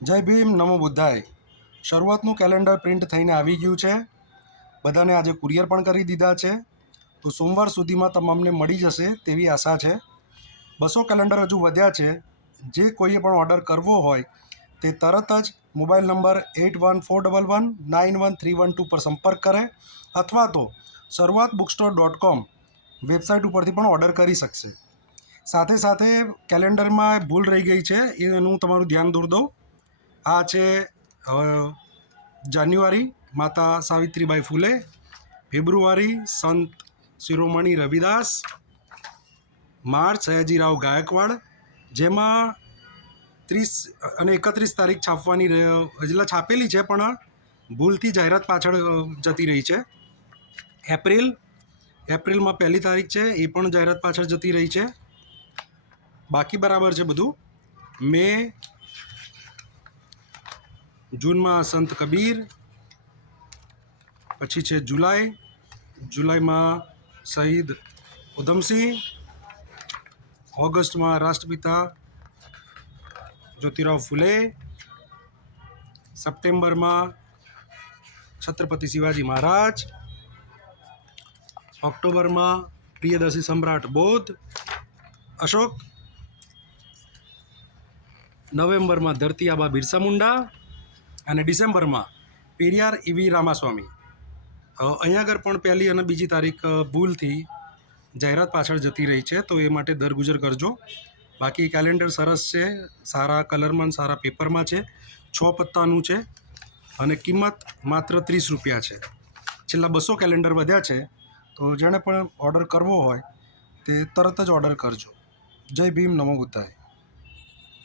જય ભીમ, નમો બુદ્ધાય. શરૂઆતનું calendar print થઈને આવી ગયું છે. બધાને આજે કુરિયર પણ કરી દીધા છે. તો સોમવાર સુધીમાં તમામને મળી જશે તેવી આશા છે. 200 કેલેન્ડર હજુ વધ્યા છે. જે કોઈએ પણ ઓર્ડર કરવો હોય તે તરત જ મોબાઈલ નંબર 8141191312 પર સંપર્ક કરે અથવા તો sharuaatbookstore.com વેબસાઇટ ઉપરથી પણ ઓર્ડર કરી શકશે. સાથે સાથે કેલેન્ડરમાં ભૂલ રહી ગઈ છે, એનું તમારું ધ્યાન દોર દઉં. આ છે જાન્યુઆરી માતા સાવિત્રીબાઈ ફૂલે, ફેબ્રુઆરી સંત શિરોમણી રવિદાસ, માર્ચ સયાજીરાવ ગાયકવાડ, જેમાં 30 અને 31 તારીખ છાપવાની એટલે છાપેલી છે પણ ભૂલથી જાહેરાત પાછળ જતી રહી છે. એપ્રિલમાં 1 તારીખ છે, એ પણ જાહેરાત પાછળ જતી રહી છે. બાકી બરાબર છે બધું. મે, જૂનમાં સંત કબીર, પછી છે જુલાઈમાં શહીદ ઉધમસિંહ, ઓગસ્ટમાં રાષ્ટ્રપિતા જ્યોતિરાવ ફૂલે, સપ્ટેમ્બરમાં છત્રપતિ શિવાજી મહારાજ, ઓક્ટોબરમાં પ્રિયદર્શી સમ્રાટ બૌદ્ધ અશોક, નવેમ્બરમાં ધરતી આબા બિરસા મુંડા અને ડિસેમ્બરમાં પેરિયાર ઈવી રામાસ્વામી. અહીંયા આગળ પણ 1 અને 2 તારીખ ભૂલથી જાહેરાત પાછળ જતી રહી છે, તો એ માટે દરગુજર કરજો. બાકી કેલેન્ડર સરસ છે, સારા કલરમાં, સારા પેપરમાં છે, 6 પત્તાનું છે અને કિંમત માત્ર 30 રૂપિયા છે. છેલ્લા 200 કેલેન્ડર વધ્યા છે, તો જેણે પણ ઓર્ડર કરવો હોય તે તરત જ ઓર્ડર કરજો. જય ભીમ, નમો બુદ્ધાય.